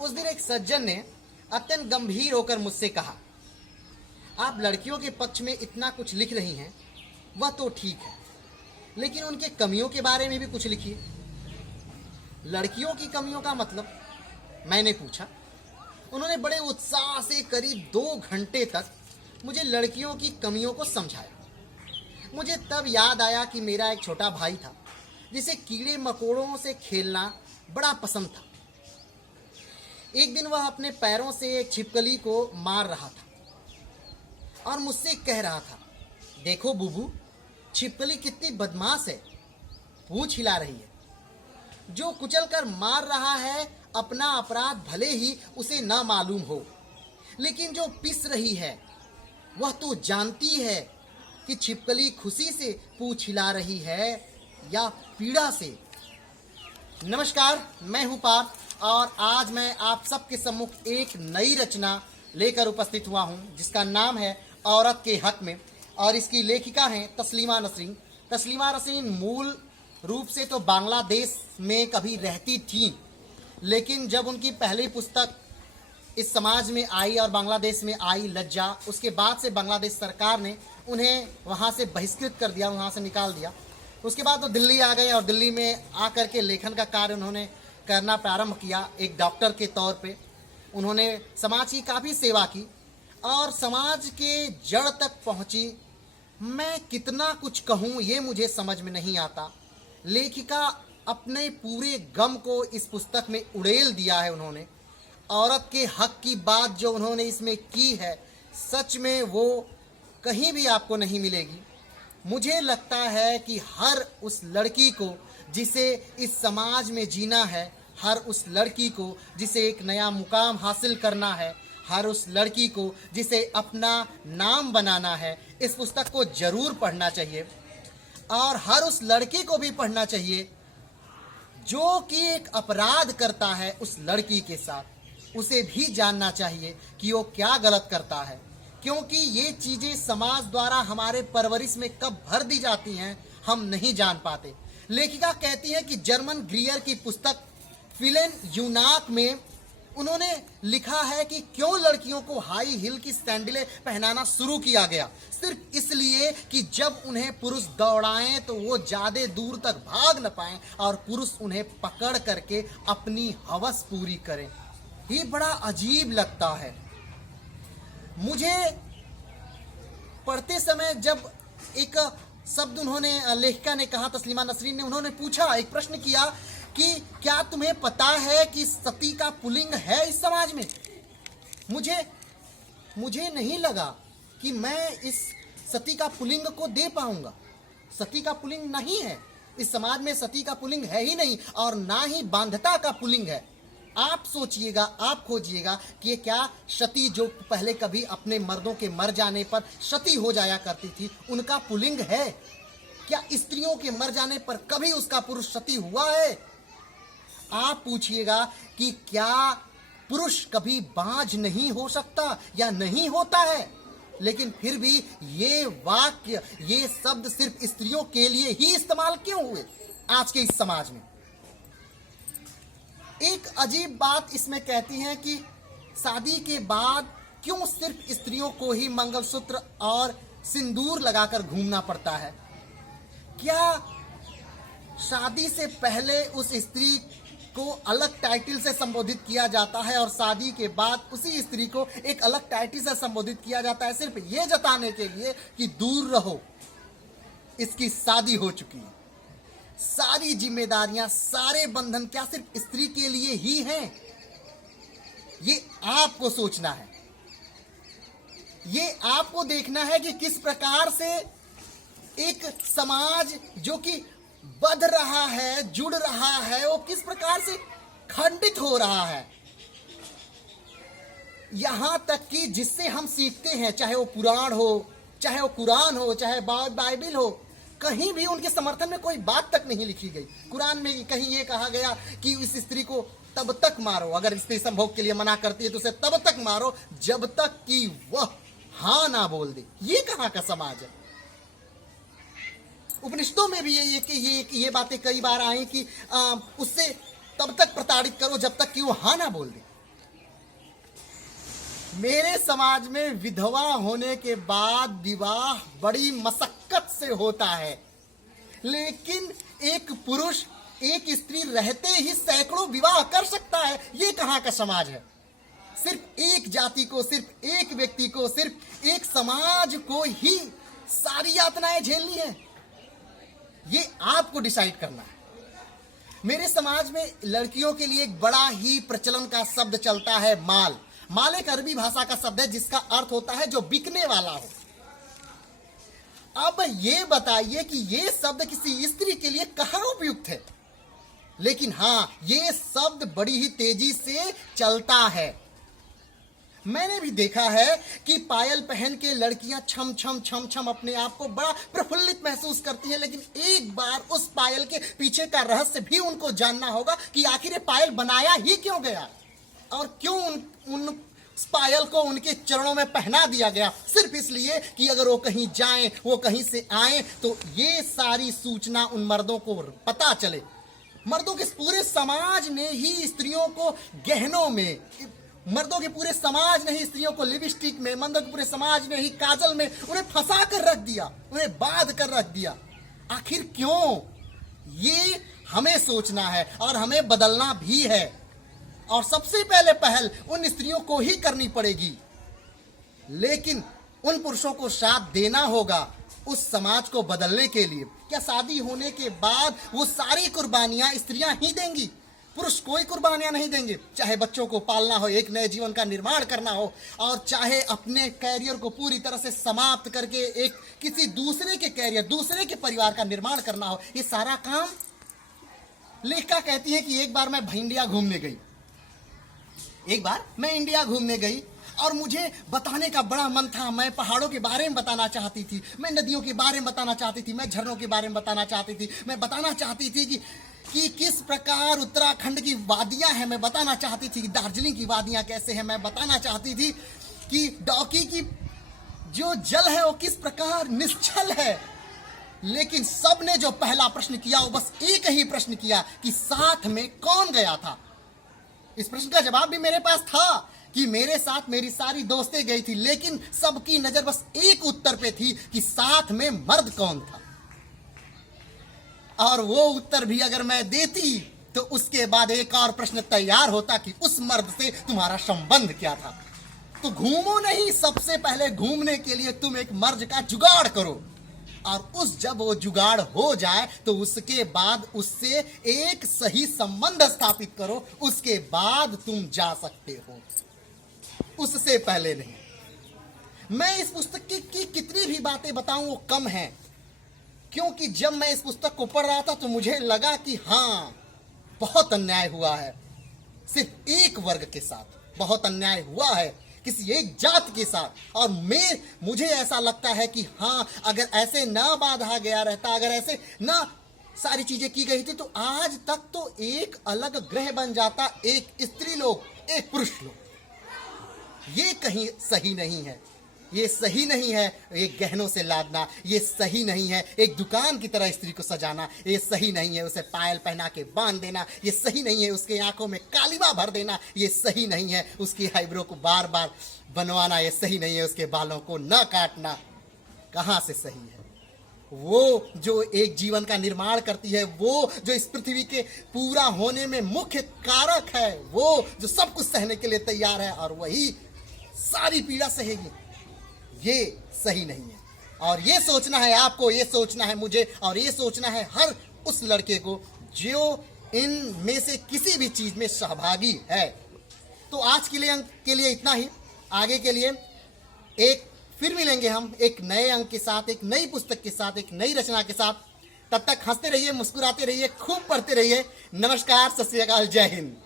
उस दिन एक सज्जन ने अत्यंत गंभीर होकर मुझसे कहा, आप लड़कियों के पक्ष में इतना कुछ लिख रही हैं, वह तो ठीक है, लेकिन उनके कमियों के बारे में भी कुछ लिखिए। लड़कियों की कमियों का मतलब? मैंने पूछा। उन्होंने बड़े उत्साह से करीब 2 घंटे तक मुझे लड़कियों की कमियों को समझाया। मुझे तब याद आया कि मेरा एक छोटा भाई था जिसे कीड़े मकोड़ों से खेलना बड़ा पसंद था। एक दिन वह अपने पैरों से एक छिपकली को मार रहा था और मुझसे कह रहा था, देखो बुबू, छिपकली कितनी बदमाश है, पूंछ हिला रही है। जो कुचल कर मार रहा है अपना अपराध भले ही उसे ना मालूम हो, लेकिन जो पिस रही है वह तो जानती है कि छिपकली खुशी से पूंछ हिला रही है या पीड़ा से। नमस्कार, मैं हूं पार्थ और आज मैं आप सबके सम्मुख एक नई रचना लेकर उपस्थित हुआ हूं जिसका नाम है औरत के हक में, और इसकी लेखिका हैं तस्लीमा नसरीन। तस्लीमा नसरीन मूल रूप से तो बांग्लादेश में कभी रहती थीं, लेकिन जब उनकी पहली पुस्तक इस समाज में आई और बांग्लादेश में आई लज्जा, उसके बाद से बांग्लादेश सरकार ने उन्हें वहाँ से बहिष्कृत कर दिया, वहाँ से निकाल दिया। उसके बाद वो दिल्ली आ गए और दिल्ली में आकर के लेखन का कार्य उन्होंने करना प्रारंभ किया। एक डॉक्टर के तौर पे उन्होंने समाज की काफ़ी सेवा की और समाज के जड़ तक पहुँची। मैं कितना कुछ कहूँ ये मुझे समझ में नहीं आता। लेखिका अपने पूरे गम को इस पुस्तक में उड़ेल दिया है उन्होंने। औरत के हक की बात जो उन्होंने इसमें की है, सच में वो कहीं भी आपको नहीं मिलेगी। मुझे लगता है कि हर उस लड़की को जिसे इस समाज में जीना है, हर उस लड़की को जिसे एक नया मुकाम हासिल करना है, हर उस लड़की को जिसे अपना नाम बनाना है, इस पुस्तक को जरूर पढ़ना चाहिए। और हर उस लड़की को भी पढ़ना चाहिए जो कि एक अपराध करता है उस लड़की के साथ। उसे भी जानना चाहिए कि वो क्या गलत करता है, क्योंकि ये चीज़ें समाज द्वारा हमारे परवरिश में कब भर दी जाती हैं हम नहीं जान पाते। लेखिका कहती है कि जर्मन ग्रीयर की पुस्तक फिलेन यूनाक में उन्होंने लिखा है कि क्यों लड़कियों को हाई हिल की सैंडलें पहनाना शुरू किया गया, सिर्फ इसलिए कि जब उन्हें पुरुष दौड़ाएं तो वो ज़्यादा दूर तक भाग न पाएं और पुरुष उन्हें पकड़ करके अपनी हवस पूरी करें। ये बड़ा अजीब लगता है मुझे पढ़ते समय। जब एक शब्द उन्होंने, लेखिका ने कहा, तस्लीमा नसरीन ने, उन्होंने पूछा, एक प्रश्न किया कि क्या तुम्हें पता है कि सती का पुल्लिंग है इस समाज में? मुझे नहीं लगा कि मैं इस सती का पुल्लिंग को दे पाऊंगा। सती का पुल्लिंग नहीं है इस समाज में, सती का पुल्लिंग है ही नहीं, और ना ही बांधता का पुल्लिंग है। आप सोचिएगा, आप खोजिएगा कि क्या सती जो पहले कभी अपने मर्दों के मर जाने पर सती हो जाया करती थी, उनका पुल्लिंग है? क्या स्त्रियों के मर जाने पर कभी उसका पुरुष सती हुआ है? आप पूछिएगा कि क्या पुरुष कभी बांझ नहीं हो सकता या नहीं होता है? लेकिन फिर भी ये वाक्य, ये शब्द सिर्फ स्त्रियों के लिए ही इस्तेमाल क्यों हुए आज के इस समाज में? एक अजीब बात इसमें कहती हैं कि शादी के बाद क्यों सिर्फ स्त्रियों को ही मंगलसूत्र और सिंदूर लगाकर घूमना पड़ता है? क्या शादी से पहले उस स्त्री को अलग टाइटल से संबोधित किया जाता है और शादी के बाद उसी स्त्री को एक अलग टाइटल से संबोधित किया जाता है, सिर्फ ये जताने के लिए कि दूर रहो, इसकी शादी हो चुकी है? सारी जिम्मेदारियां, सारे बंधन क्या सिर्फ स्त्री के लिए ही हैं? ये आपको सोचना है, ये आपको देखना है कि किस प्रकार से एक समाज जो कि बध रहा है, जुड़ रहा है, वो किस प्रकार से खंडित हो रहा है। यहां तक कि जिससे हम सीखते हैं, चाहे वो पुराण हो, चाहे वो कुरान हो, चाहे बाइबल हो, कहीं भी उनके समर्थन में कोई बात तक नहीं लिखी गई। कुरान में कहीं ये कहा गया कि इस स्त्री को तब तक मारो, अगर स्त्री संभोग के लिए मना करती है तो उसे तब तक मारो जब तक कि वह हाँ ना बोल दे। ये कहाँ का समाज है? उपनिषदों में भी ये बातें कई बार आई कि उससे तब तक प्रताड़ित करो जब तक कि वो हाँ ना बोल दे। मेरे समाज में विधवा होने के बाद विवाह बड़ी मशक्कत से होता है, लेकिन एक पुरुष एक स्त्री रहते ही सैकड़ों विवाह कर सकता है। ये कहाँ का समाज है? सिर्फ एक जाति को, सिर्फ एक व्यक्ति को, सिर्फ एक समाज को ही सारी यातनाएं झेलनी है। ये आपको डिसाइड करना है। मेरे समाज में लड़कियों के लिए एक बड़ा ही प्रचलन का शब्द चलता है, माल। माल एक अरबी भाषा का शब्द है जिसका अर्थ होता है जो बिकने वाला हो। अब ये बताइए कि ये शब्द किसी स्त्री के लिए कहाँ उपयुक्त है? लेकिन हां, ये शब्द बड़ी ही तेजी से चलता है। मैंने भी देखा है कि पायल पहन के लड़कियां छम छम छम छम अपने आप को बड़ा प्रफुल्लित महसूस करती हैं, लेकिन एक बार उस पायल के पीछे का रहस्य भी उनको जानना होगा कि आखिर ये पायल बनाया ही क्यों गया और क्यों उन पायल को उनके चरणों में पहना दिया गया, सिर्फ इसलिए कि अगर वो कहीं जाएं, वो कहीं से आएं तो ये सारी सूचना उन मर्दों को पता चले। मर्दों के पूरे समाज ने ही स्त्रियों को गहनों में, मर्दों के पूरे समाज ने ही स्त्रियों को लिपस्टिक में, मर्दों के पूरे समाज ने ही काजल में उन्हें फंसा कर रख दिया, उन्हें बांध कर रख दिया। आखिर क्यों? ये हमें सोचना है और हमें बदलना भी है। और सबसे पहले पहल उन स्त्रियों को ही करनी पड़ेगी, लेकिन उन पुरुषों को साथ देना होगा उस समाज को बदलने के लिए। क्या शादी होने के बाद वो सारी कुर्बानियां स्त्रियां ही देंगी? पुरुष कोई कुर्बानियां नहीं देंगे। चाहे बच्चों को पालना हो, एक नए जीवन का निर्माण करना हो, और चाहे अपने कैरियर को पूरी तरह से समाप्त करके एक किसी दूसरे के कैरियर, दूसरे के परिवार का निर्माण करना हो, ये सारा काम। लेखिका कहती है कि एक बार मैं इंडिया घूमने गई, एक बार मैं इंडिया घूमने गई और मुझे बताने का बड़ा मन था। मैं पहाड़ों के बारे में बताना चाहती थी, मैं नदियों के बारे में बताना चाहती थी, मैं झरनों के बारे में बताना चाहती थी, मैं बताना चाहती थी कि किस प्रकार उत्तराखंड की वादियां हैं, मैं बताना चाहती थी कि दार्जिलिंग की वादियां कैसे हैं, मैं बताना चाहती थी कि डौकी की जो जल है वो किस प्रकार निश्चल है। लेकिन सबने जो पहला प्रश्न किया वो बस एक ही प्रश्न किया कि साथ में कौन गया था। इस प्रश्न का जवाब भी मेरे पास था कि मेरे साथ मेरी सारी दोस्तें गई थी, लेकिन सबकी नजर बस एक उत्तर पे थी कि साथ में मर्द कौन था। और वो उत्तर भी अगर मैं देती तो उसके बाद एक और प्रश्न तैयार होता कि उस मर्द से तुम्हारा संबंध क्या था। तो घूमो नहीं, सबसे पहले घूमने के लिए तुम एक मर्द का जुगाड़ करो, और जब वो जुगाड़ हो जाए तो उसके बाद उससे एक सही संबंध स्थापित करो, उसके बाद तुम जा सकते हो, उससे पहले नहीं। मैं इस पुस्तक की कितनी भी बातें बताऊं वो कम है, क्योंकि जब मैं इस पुस्तक को पढ़ रहा था तो मुझे लगा कि हाँ, बहुत अन्याय हुआ है सिर्फ एक वर्ग के साथ, बहुत अन्याय हुआ है किसी एक जात के साथ। और मुझे ऐसा लगता है कि हाँ, अगर ऐसे ना बांधा गया रहता, अगर ऐसे ना सारी चीजें की गई थी तो आज तक तो एक अलग ग्रह बन जाता, एक स्त्री लोग, एक पुरुष लोग। ये कहीं सही नहीं है, ये सही नहीं है एक गहनों से लादना, ये सही नहीं है एक दुकान की तरह स्त्री को सजाना, ये सही नहीं है उसे पायल पहना के बांध देना, ये सही नहीं है उसके आंखों में कालिमा भर देना, ये सही नहीं है उसकी आईब्रो को बार बार बनवाना, ये सही नहीं है उसके बालों को न काटना। कहाँ से सही है? वो जो एक जीवन का निर्माण करती है, वो जो इस पृथ्वी के पूरा होने में मुख्य कारक है, वो जो सब कुछ सहने के लिए तैयार है और वही सारी पीड़ा सहेगी, ये सही नहीं है। और ये सोचना है आपको, ये सोचना है मुझे, और ये सोचना है हर उस लड़के को जो इन में से किसी भी चीज में सहभागी है। तो आज के लिए इतना ही। आगे के लिए फिर मिलेंगे हम एक नए अंक के साथ, एक नई पुस्तक के साथ, एक नई रचना के साथ। तब तक हंसते रहिए, मुस्कुराते रहिए, खूब पढ़ते रहिए। नमस्कार, सत श्री अकाल, जय हिंद।